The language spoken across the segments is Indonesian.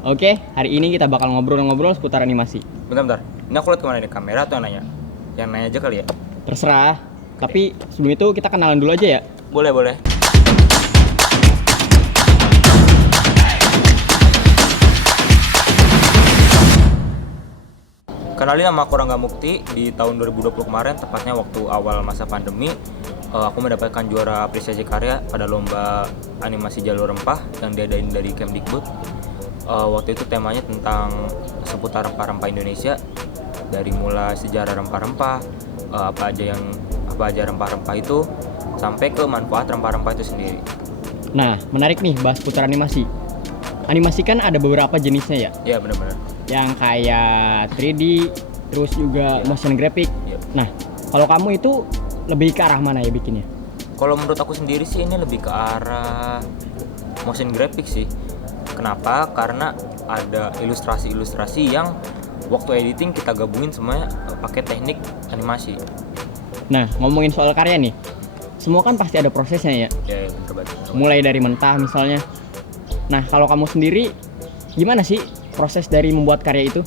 Oke, hari ini kita bakal ngobrol-ngobrol seputar animasi. Bentar. Ini aku lihat kemana nih? Kamera atau yang nanya? Yang nanya aja kali ya? Terserah. Tapi sebelum itu kita kenalan dulu aja ya. Boleh. Kenalin, nama aku Rangga Mukti. Di tahun 2020 kemarin, tepatnya waktu awal masa pandemi, aku mendapatkan juara apresiasi karya pada lomba animasi Jalur Rempah yang diadain dari Kemdikbud. Waktu itu temanya tentang seputar rempah-rempah Indonesia, dari mulai sejarah rempah-rempah, apa aja rempah-rempah itu, sampai ke manfaat rempah-rempah itu sendiri. Nah, menarik nih bahas seputar animasi. Animasi kan ada beberapa jenisnya ya. Ya, benar-benar. Yang kayak 3D, terus juga motion graphic. Ya. Nah, kalau kamu itu lebih ke arah mana ya bikinnya? Kalau menurut aku sendiri sih ini lebih ke arah motion graphic sih. Kenapa? Karena ada ilustrasi-ilustrasi yang waktu editing kita gabungin semuanya pakai teknik animasi. Nah, ngomongin soal karya nih. Semua kan pasti ada prosesnya ya. Ya, bener banget. Mulai dari mentah misalnya. Nah, kalau kamu sendiri gimana sih proses dari membuat karya itu?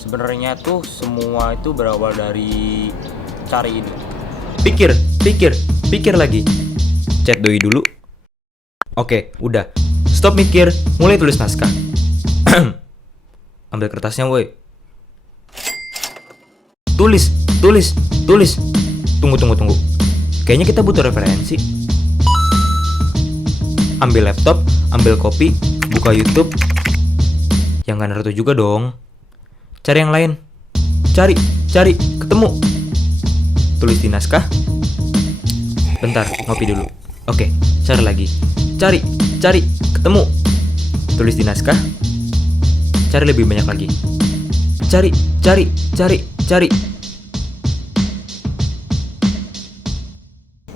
Sebenarnya tuh semua itu berawal dari cari ide. Pikir lagi. Chat doi dulu. Oke, udah. Stop mikir, mulai tulis naskah. Ambil kertasnya, woi. Tulis. Tunggu. Kayaknya kita butuh referensi. Ambil laptop, ambil kopi, buka YouTube. Yang gak Naruto juga dong. Cari yang lain. Cari, ketemu. Tulis di naskah. Bentar, ngopi dulu. Oke, cari lagi. Cari, ketemu. Tulis di naskah. Cari lebih banyak lagi. Cari.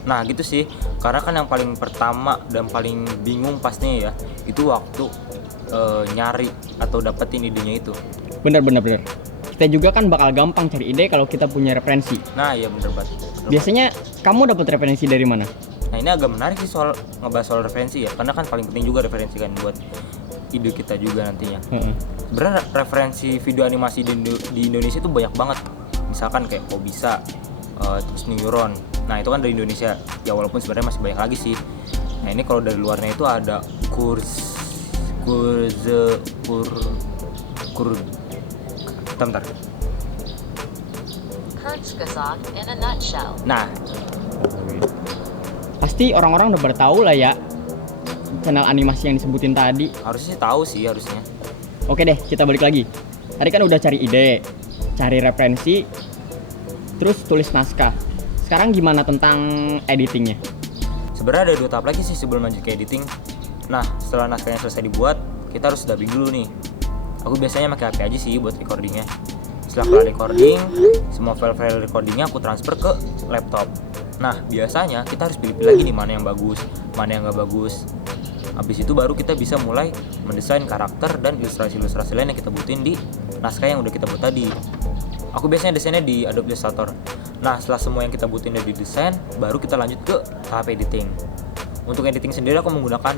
Nah gitu sih, karena kan yang paling pertama dan paling bingung pastinya ya, itu waktu nyari atau dapetin idenya itu. Bener. Kita juga kan bakal gampang cari ide kalau kita punya referensi. Nah iya bener banget. Biasanya kamu dapat referensi dari mana? Nah ini agak menarik sih soal ngebahas soal referensi ya, karena kan paling penting juga referensi kan buat ide kita juga nantinya. Sebenarnya referensi video animasi di Indonesia itu banyak banget. Misalkan kayak Kobisa, terus Neuron. Nah itu kan dari Indonesia. Ya walaupun sebenarnya masih banyak lagi sih. Nah ini kalau dari luarnya itu ada bentar. Kurzgesagt in a nutshell. Nah, Pasti orang-orang udah pada tahu lah ya channel animasi yang disebutin tadi. harusnya sih tahu sih harusnya. Oke deh, kita balik lagi. Tadi kan udah cari ide, cari referensi, terus tulis naskah. Sekarang gimana tentang editingnya? Sebenarnya ada 2 tahap lagi sih sebelum lanjut ke editing. Nah, setelah naskahnya selesai dibuat, kita harus dubbing dulu nih. Aku biasanya pakai HP aja sih buat recordingnya. Setelah kelar recording, semua file-file recordingnya aku transfer ke laptop. Nah, biasanya kita harus pilih-pilih lagi nih mana yang bagus, mana yang nggak bagus. Habis itu baru kita bisa mulai mendesain karakter dan ilustrasi-ilustrasi lain yang kita butuhin di naskah yang udah kita buat tadi. Aku biasanya desainnya di Adobe Illustrator. Nah, setelah semua yang kita butuhin udah didesain, baru kita lanjut ke tahap editing. Untuk editing sendiri aku menggunakan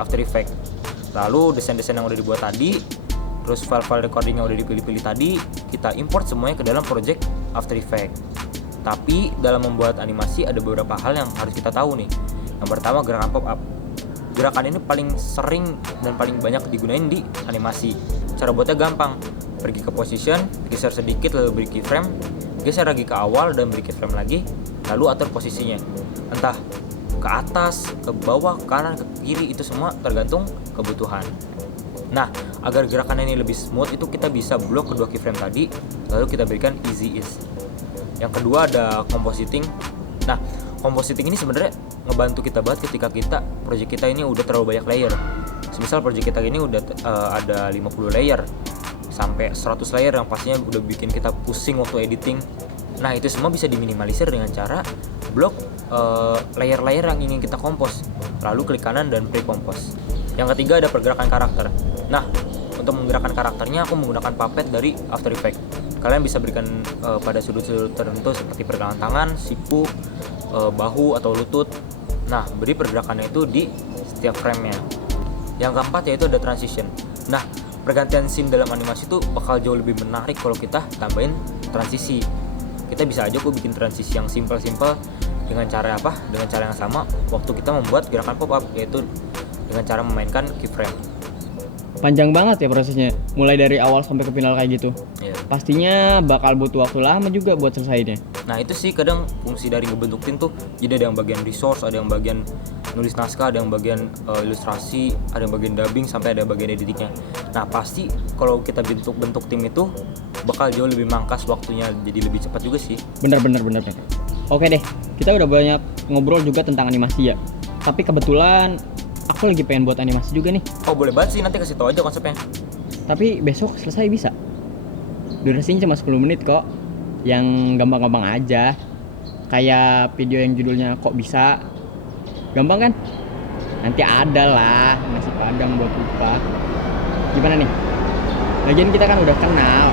After Effects. Lalu desain-desain yang udah dibuat tadi, terus file-file recording yang udah dipilih-pilih tadi, kita import semuanya ke dalam project After Effects. Tapi dalam membuat animasi ada beberapa hal yang harus kita tahu nih. Yang pertama, gerakan pop-up. Gerakan ini paling sering dan paling banyak digunain di animasi. Cara buatnya gampang. Pergi ke position, geser sedikit lalu beri keyframe, geser lagi ke awal dan beri keyframe lagi, lalu atur posisinya. Entah ke atas, ke bawah, ke kanan, ke kiri, itu semua tergantung kebutuhan. Nah, agar gerakan ini lebih smooth itu kita bisa blok kedua keyframe tadi, lalu kita berikan easy ease. Yang kedua ada compositing. Nah, compositing ini sebenarnya ngebantu kita banget ketika project kita ini udah terlalu banyak layer. Semisal project kita ini udah ada 50 layer sampai 100 layer yang pastinya udah bikin kita pusing waktu editing. Nah, itu semua bisa diminimalisir dengan cara blok layer-layer yang ingin kita kompos, lalu klik kanan dan pre-compose. Yang ketiga ada pergerakan karakter. Nah, untuk menggerakkan karakternya aku menggunakan puppet dari After Effects. Kalian bisa berikan pada sudut-sudut tertentu seperti pergelangan tangan, siku, bahu atau lutut. Nah, beri pergerakannya itu di setiap frame-nya. Yang keempat yaitu ada transition. Nah, pergantian scene dalam animasi tuh bakal jauh lebih menarik kalau kita tambahin transisi. Kita bisa aja kok bikin transisi yang simple-simple dengan cara apa? Dengan cara yang sama waktu kita membuat gerakan pop up, yaitu dengan cara memainkan keyframe. Panjang banget ya prosesnya, mulai dari awal sampai ke final kayak gitu. Ya. Pastinya bakal butuh waktu lama juga buat selesainya. Nah itu sih kadang fungsi dari ngebentuk tim tuh, jadi ada yang bagian resource, ada yang bagian nulis naskah, ada yang bagian ilustrasi, ada yang bagian dubbing, sampai ada bagian editingnya. Nah pasti kalau kita bentuk tim itu bakal jauh lebih mangkas waktunya, jadi lebih cepat juga sih. Bener. Oke deh, kita udah banyak ngobrol juga tentang animasi ya. Tapi kebetulan aku lagi pengen buat animasi juga nih. Oh boleh banget sih, nanti kasih tau aja konsepnya. Tapi besok selesai bisa. Durasinya cuma 10 menit kok. Yang gampang-gampang aja. Kayak video yang judulnya Kok Bisa. Gampang kan? Nanti ada lah nasi padang buat lupa. Gimana nih? Lagian kita kan udah kenal.